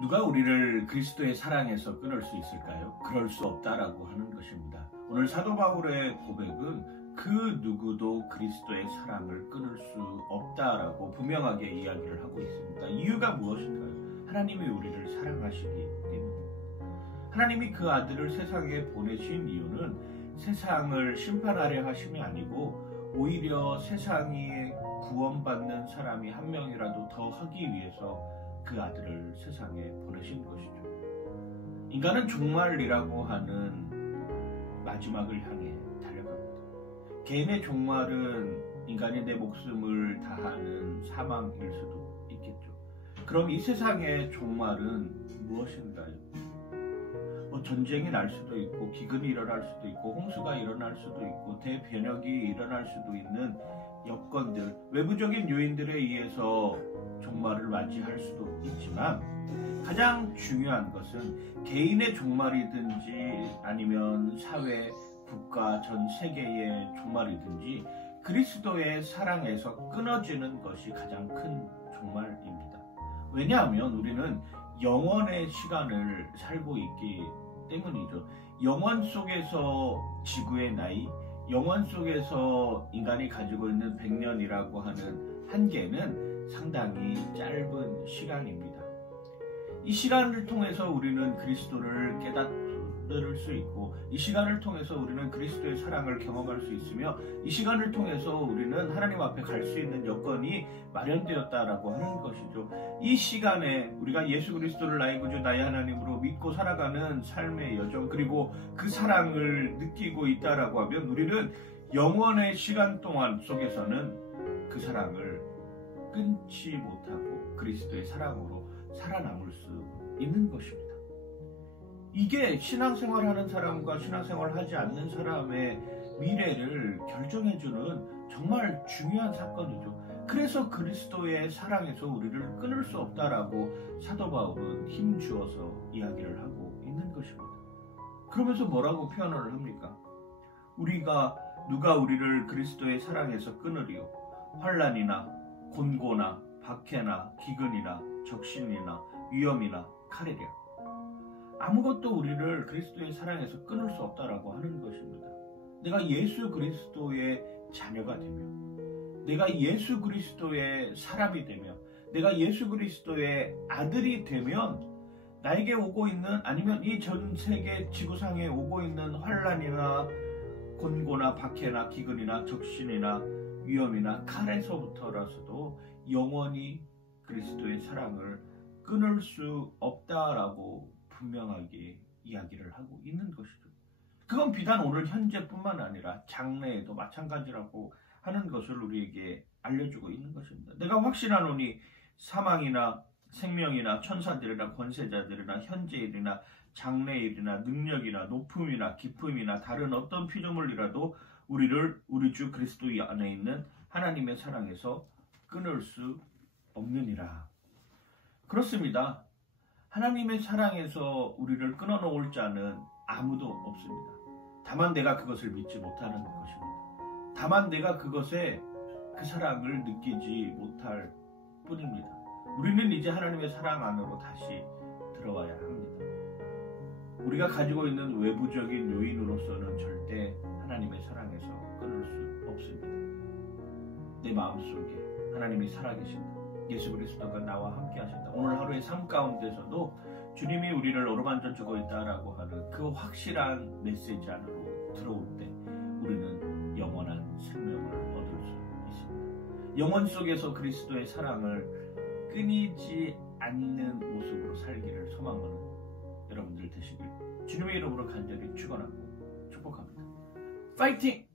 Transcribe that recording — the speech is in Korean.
누가 우리를 그리스도의 사랑에서 끊을 수 있을까요? 그럴 수 없다라고 하는 것입니다. 오늘 사도 바울의 고백은 그 누구도 그리스도의 사랑을 끊을 수 없다라고 분명하게 이야기를 하고 있습니다. 이유가 무엇인가요? 하나님이 우리를 사랑하시기 때문입니다. 하나님이 그 아들을 세상에 보내신 이유는 세상을 심판하려 하심이 아니고 오히려 세상이 구원받는 사람이 한 명이라도 더 하기 위해서 그 아들을 세상에 보내신 것이죠. 인간은 종말이라고 하는 마지막을 향해 달려갑니다. 개인의 종말은 인간이 내 목숨을 다하는 사망일 수도 있겠죠. 그럼 이 세상의 종말은 무엇인가요? 전쟁이 날 수도 있고 기근이 일어날 수도 있고 홍수가 일어날 수도 있고 대변혁이 일어날 수도 있는 여건들, 외부적인 요인들에 의해서 종말을 맞이할 수도 있지만 가장 중요한 것은 개인의 종말이든지 아니면 사회, 국가, 전 세계의 종말이든지 그리스도의 사랑에서 끊어지는 것이 가장 큰 종말입니다. 왜냐하면 우리는 영원의 시간을 살고 있기 때문이죠. 영원 속에서 지구의 나이, 영원 속에서 인간이 가지고 있는 100년이라고 하는 한계는 상당히 짧은 시간입니다. 이 시간을 통해서 우리는 그리스도를 깨달을 수 있고 이 시간을 통해서 우리는 그리스도의 사랑을 경험할 수 있으며 이 시간을 통해서 우리는 하나님 앞에 갈 수 있는 여건이 마련되었다라고 하는 것이죠. 이 시간에 우리가 예수 그리스도를 나의 구주 나의 하나님으로 믿고 살아가는 삶의 여정 그리고 그 사랑을 느끼고 있다라고 하면 우리는 영원의 시간 동안 속에서는 그 사랑을 끊지 못하고 그리스도의 사랑으로 살아남을 수 있는 것입니다. 이게 신앙생활하는 사람과 신앙생활하지 않는 사람의 미래를 결정해주는 정말 중요한 사건이죠. 그래서 그리스도의 사랑에서 우리를 끊을 수 없다라고 사도 바울은 힘주어서 이야기를 하고 있는 것입니다. 그러면서 뭐라고 표현을 합니까? 누가 우리를 그리스도의 사랑에서 끊으리요? 환난이나 곤고나 박해나 기근이나 적신이나 위험이나 칼이랴. 아무것도 우리를 그리스도의 사랑에서 끊을 수 없다라고 하는 것입니다. 내가 예수 그리스도의 자녀가 되며 내가 예수 그리스도의 사람이 되며 내가 예수 그리스도의 아들이 되면 나에게 오고 있는 아니면 이 전 세계 지구상에 오고 있는 환난이나 곤고나 박해나 기근이나 적신이나 위험이나 칼에서부터라서도 영원히 그리스도의 사랑을 끊을 수 없다라고 분명하게 이야기를 하고 있는 것이죠. 그건 비단 오늘 현재뿐만 아니라 장래에도 마찬가지라고 하는 것을 우리에게 알려주고 있는 것입니다. 내가 확신하노니 사망이나 생명이나 천사들이나 권세자들이나 현재일이나 장래일이나 능력이나 높음이나 깊음이나 다른 어떤 피조물이라도 우리를 우리 주 그리스도 안에 있는 하나님의 사랑에서 끊을 수 없느니라. 그렇습니다. 하나님의 사랑에서 우리를 끊어놓을 자는 아무도 없습니다. 다만 내가 그것을 믿지 못하는 것입니다. 다만 내가 그것에 그 사랑을 느끼지 못할 뿐입니다. 우리는 이제 하나님의 사랑 안으로 다시 들어와야 합니다. 우리가 가지고 있는 외부적인 요인으로서는 절대 하나님의 사랑에서 끊을 수 없습니다. 내 마음속에 하나님이 살아계신다. 예수 그리스도가 나와 함께 하신다. 오늘 하루의 삶 가운데서도 주님이 우리를 어루만져 주고 있다라고 하는 그 확실한 메시지 안으로 들어올 때 우리는 영원한 생명을 얻을 수 있습니다. 영원 속에서 그리스도의 사랑을 끊이지 않는 모습으로 살기를 소망하는 여러분들 되시길 주님의 이름으로 간절히 축원하고 축복합니다. 파이팅!